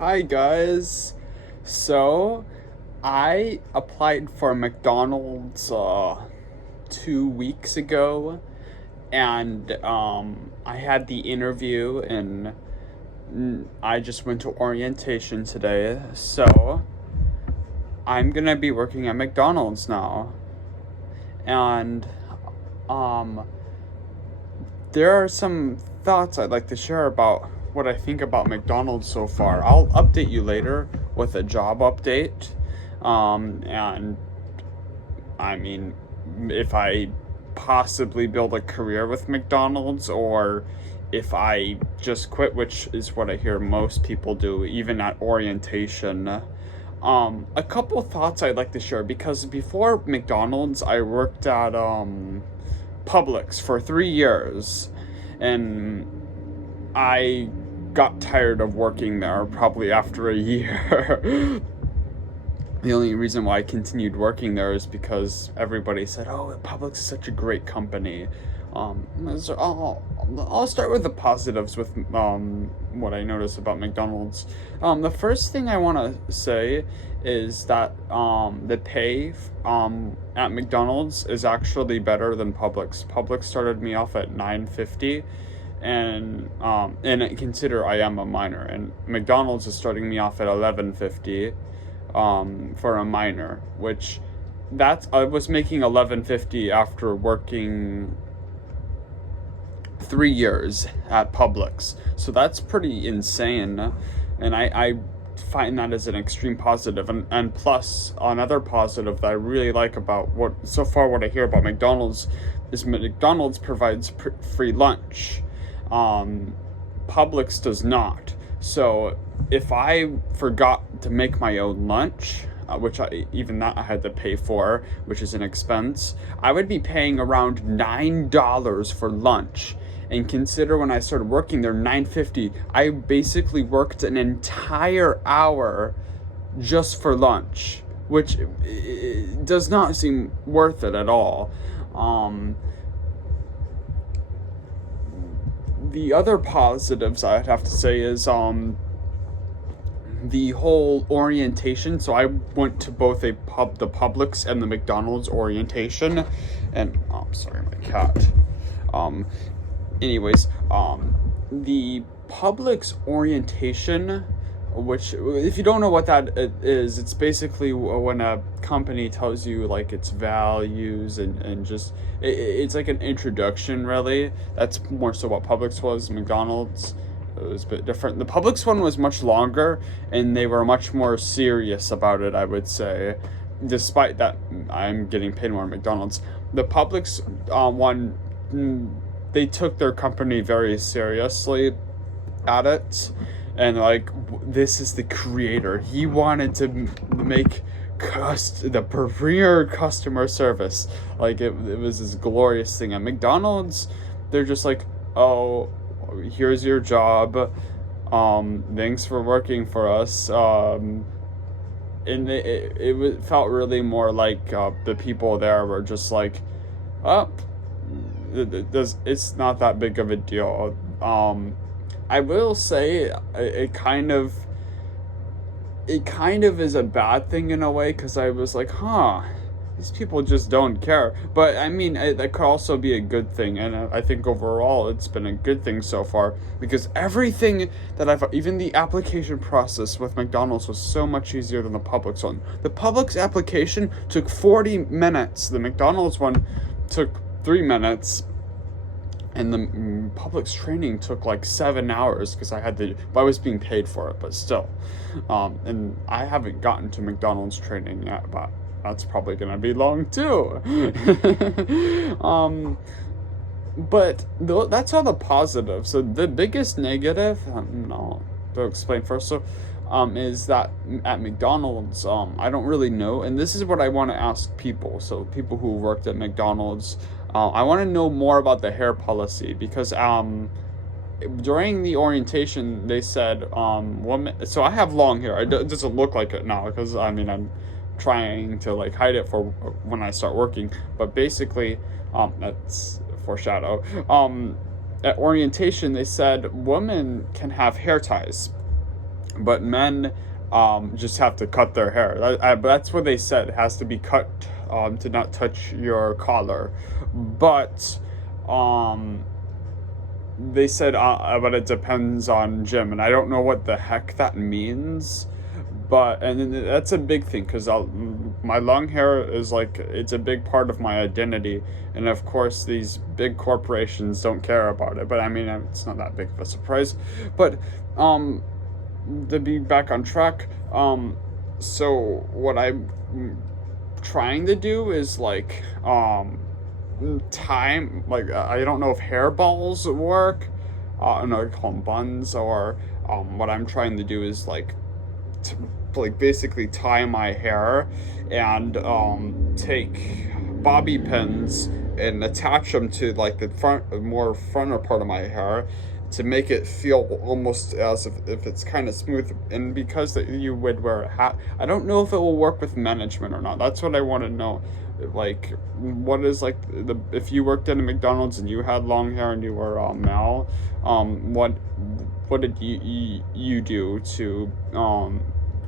Hi guys. So, I applied for McDonald's 2 weeks ago, and I had the interview, and I just went to orientation today. So, I'm gonna be working at McDonald's now, and um, there are some thoughts I'd like to share about what I think about McDonald's so far. I'll update you later with a job update. And I mean, if I possibly build a career with McDonald's or if I just quit, which is what I hear most people do, even at orientation. A couple thoughts I'd like to share because before McDonald's, I worked at Publix for 3 years, and I got tired of working there probably after a year. The only reason why I continued working there is because everybody said, "Oh, Publix is such a great company." So I'll start with the positives with what I noticed about McDonald's. The first thing I want to say is that the pay at McDonald's is actually better than Publix. Publix started me off at $9.50, and consider I am a minor, and McDonald's is starting me off at $11.50 for a minor, which I was making $11.50 after working 3 years at Publix. So that's pretty insane, and I find that as an extreme positive. And plus, another positive that I really like about what I hear about McDonald's is McDonald's provides free lunch. Publix does not. So if I forgot to make my own lunch, which I had to pay for, which is an expense, I would be paying around $9 for lunch. And consider when I started working there, $9.50, I basically worked an entire hour just for lunch, which does not seem worth it at all. The other positives I'd have to say is the whole orientation. So I went to both the Publix and the McDonald's orientation, and sorry, my cat. Anyways, the Publix orientation, which, if you don't know what that is, it's basically when a company tells you like its values and just it's like an introduction, really. That's more so what Publix was. McDonald's, it was a bit different. The Publix one was much longer, and they were much more serious about it, I would say, despite that I'm getting paid more at McDonald's. The Publix one, they took their company very seriously at it, and like, this is the creator. He wanted to make the premier customer service. Like, it was this glorious thing. At McDonald's, they're just like, "Oh, here's your job. Thanks for working for us." And it felt really more like the people there were just like, "Oh, it's not that big of a deal." I will say it kind of is a bad thing in a way, because I was like, these people just don't care. But I mean, that could also be a good thing, and I think overall it's been a good thing so far, because everything that even the application process with McDonald's was so much easier than the Publix one. The Publix application took 40 minutes. The McDonald's one took 3 minutes. And the Publix training took like 7 hours because I was being paid for it, but still. And I haven't gotten to McDonald's training yet, but that's probably going to be long too. But that's all the positives. So the biggest negative, I'll explain first. So, is that at McDonald's, I don't really know, and this is what I want to ask people. So people who worked at McDonald's, I want to know more about the hair policy, because during the orientation they said women. So I have long hair. It doesn't look like it now because I'm trying to like hide it for when I start working. But basically, that's foreshadow. At orientation they said women can have hair ties. but men just have to cut their hair. That's what they said. It has to be cut to not touch your collar. But they said, but it depends on gym, and I don't know what the heck that means. But and that's a big thing because my long hair is like it's a big part of my identity, and of course these big corporations don't care about it. But I mean, it's not that big of a surprise. But to be back on track, so what I'm trying to do is like time, like I don't know if hairballs work, no, I call them buns, or what I'm trying to do is like like basically tie my hair and take bobby pins and attach them to like the frontal part of my hair to make it feel almost as if it's kind of smooth. And because you would wear a hat, I don't know if it will work with management or not. That's what I want to know. Like, what is like if you worked at a McDonald's and you had long hair and you were male, what did you do to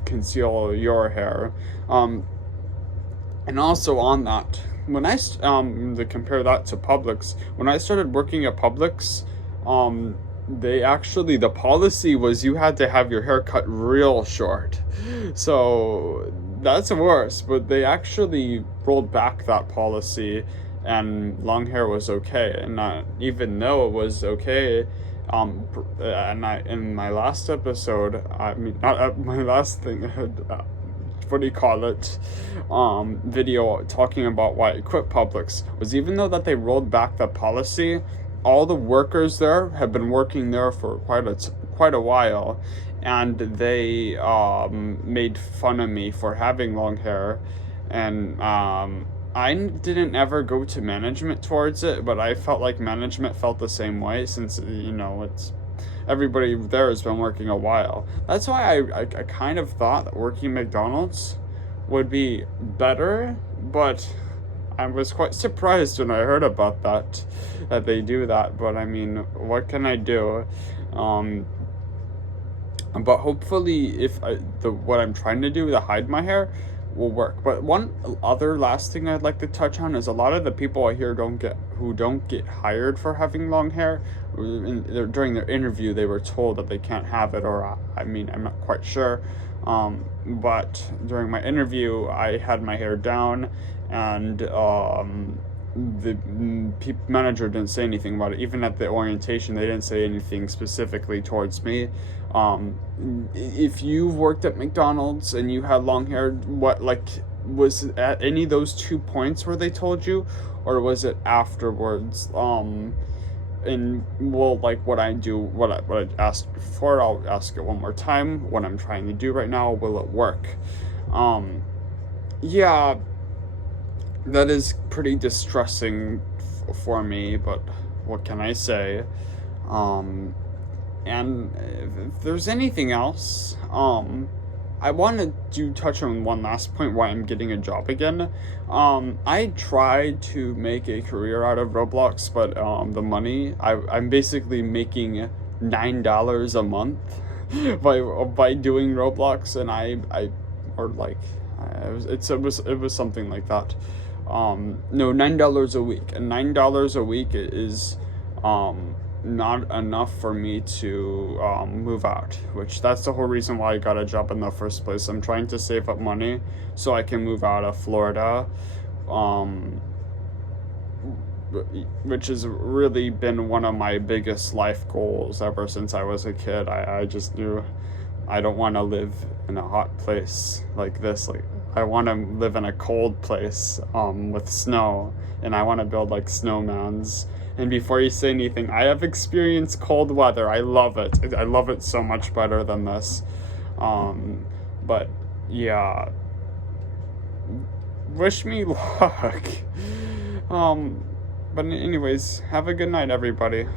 conceal your hair? And also on that, when I to compare that to Publix, when I started working at Publix, the policy was you had to have your hair cut real short. So that's worse, but they actually rolled back that policy and long hair was okay. And even though it was okay, and in my last episode, I mean, not my last thing, what do you call it, video talking about why I quit Publix, was even though that they rolled back the policy, all the workers there have been working there for quite a while, and they made fun of me for having long hair, and I didn't ever go to management towards it, but I felt like management felt the same way since, it's everybody there has been working a while. That's why I kind of thought that working at McDonald's would be better, but I was quite surprised when I heard about that they do that. But I mean, what can I do? But hopefully, if what I'm trying to do to hide my hair will work. But one other last thing I'd like to touch on is a lot of the people I hear who don't get hired for having long hair. During their interview, they were told that they can't have it, or I mean, I'm not quite sure. But during my interview, I had my hair down, and the manager didn't say anything about it. Even at the orientation, they didn't say anything specifically towards me. If you've worked at McDonald's and you had long hair, was it at any of those 2 points where they told you, or was it afterwards? And well, like what I asked before, I'll ask it one more time. What I'm trying to do right now, will it work? Yeah, that is pretty distressing for me, but what can I say? And if there's anything else, I wanted to touch on one last point why I'm getting a job again. I tried to make a career out of Roblox, but the money, I'm basically making $9 a month by doing Roblox, and it was something like that. No, $9 a week, and $9 a week is not enough for me to move out, which that's the whole reason why I got a job in the first place. I'm trying to save up money so I can move out of Florida, which has really been one of my biggest life goals ever since I was a kid. I just knew I don't want to live in a hot place like this. Like, I want to live in a cold place with snow, and I want to build like snowmans. And before you say anything, I have experienced cold weather. I love it. I love it so much better than this. But yeah, wish me luck. But anyways, have a good night, everybody.